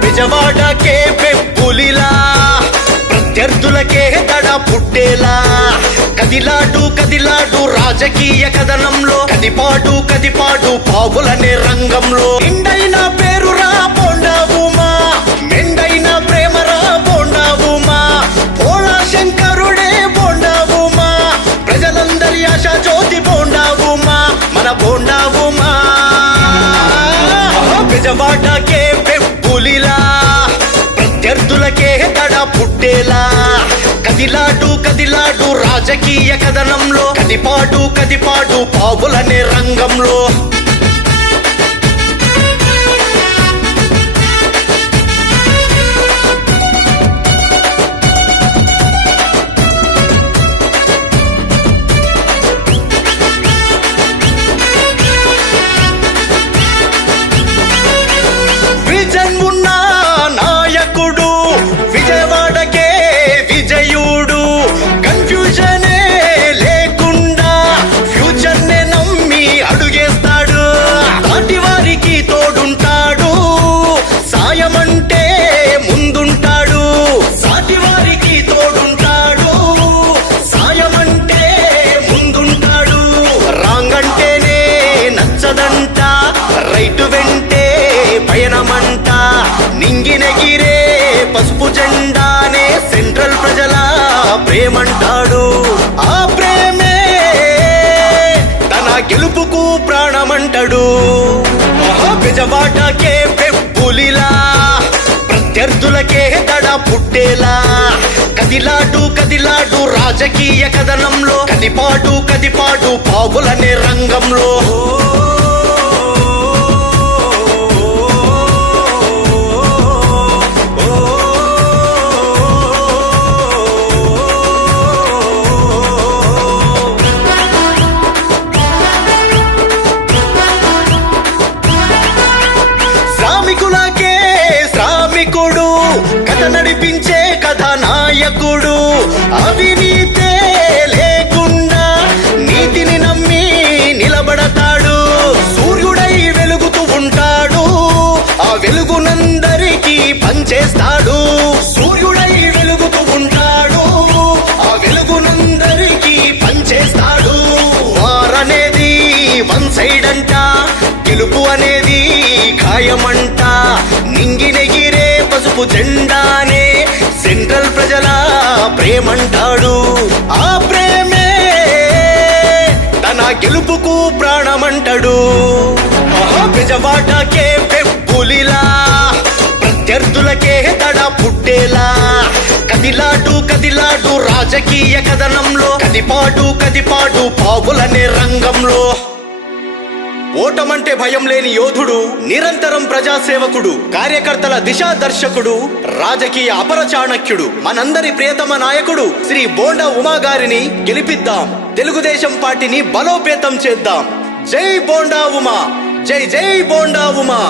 విజయవాడకే పెప్పులిలా ప్రత్యర్థులకే దడ పుట్టేలా కదిలాడు కదిలాడు రాజకీయ కథనంలో కదిపాడు పావులనే రంగంలో నిండైన పేరురా బోండా ఉమా మెండైన ప్రేమరా బోండా ఉమా పోళా శంకరుడే బోండా ఉమా ప్రజలందరి ఆశ జ్యోతి బోండా ఉమా మన బోండా ఉమా విజయవాడకే పెప్పులిలా ప్రత్యర్థులకే దడ పుట్టేలా కదిలాడు రాజకీయ కథనంలో కదిపాడు పావులనే రంగంలో విజన్ ఉన్న నాయకుడు విజయవాడకే విజయుడు కన్ఫ్యూజనే లేకుండా ఫ్యూచర్ నే నమ్మి అడుగేస్తాడు సాటి వారికి తోడుంటాడు సాయమంటే ముందుంటాడు సాటి వారికి తోడుంటాడు సాయమంటే ముందుంటాడు రాంగ్ అంటేనే నచ్చదంట రైట్ వెంటే పయనమంట నింగినగిరే పసుపు జెండానే సెంట్రల్ ప్రజల ప్రేమంటాడు ఆ ప్రేమే తన గెలుపుకు ప్రాణమంటాడు విజయవాడకే పెప్పులిలా ప్రత్యర్థులకే దడ పుట్టేలా కదిలాడు రాజకీయ కథనంలో కదిపాడు పావులనే రంగంలో శ్రామికులకే శ్రామికుడు కథ నడిపించే కథానాయకుడు అవినీతే లేకుండా నీతిని నమ్మి నిలబడతాడు సూర్యుడై వెలుగుతూ ఉంటాడు ఆ వెలుగునందరికీ పంచేస్తాడు సూర్యుడై వెలుగుతూ ఉంటాడు ఆ వెలుగునందరికీ పంచేస్తాడు వారనేది వన్ సైడ్ అంట గెలుపు అనేది ఖాయమంట నింగినెగిరే పసుపు జెండానే సెంట్రల్ ప్రజల ప్రేమంటాడు ఆ ప్రేమే తన గెలుపుకు ప్రాణమంటాడు విజయవాడకే పెప్పులిలా ప్రత్యర్థులకే దడ పుట్టేలా కదిలాడు రాజకీయ కథనంలో కదిపాడు పావులనే రంగంలో ఓటమంటే భయం లేని యోధుడు నిరంతరం ప్రజాసేవకుడు కార్యకర్తల దిశాదర్శకుడు రాజకీయ అపర చాణక్యుడు మనందరి ప్రియతమ నాయకుడు శ్రీ బోండా ఉమా గారిని గెలిపిద్దాం తెలుగుదేశం పార్టీని బలోపేతం చేద్దాం జై బోండా ఉమా జై బోండా ఉమా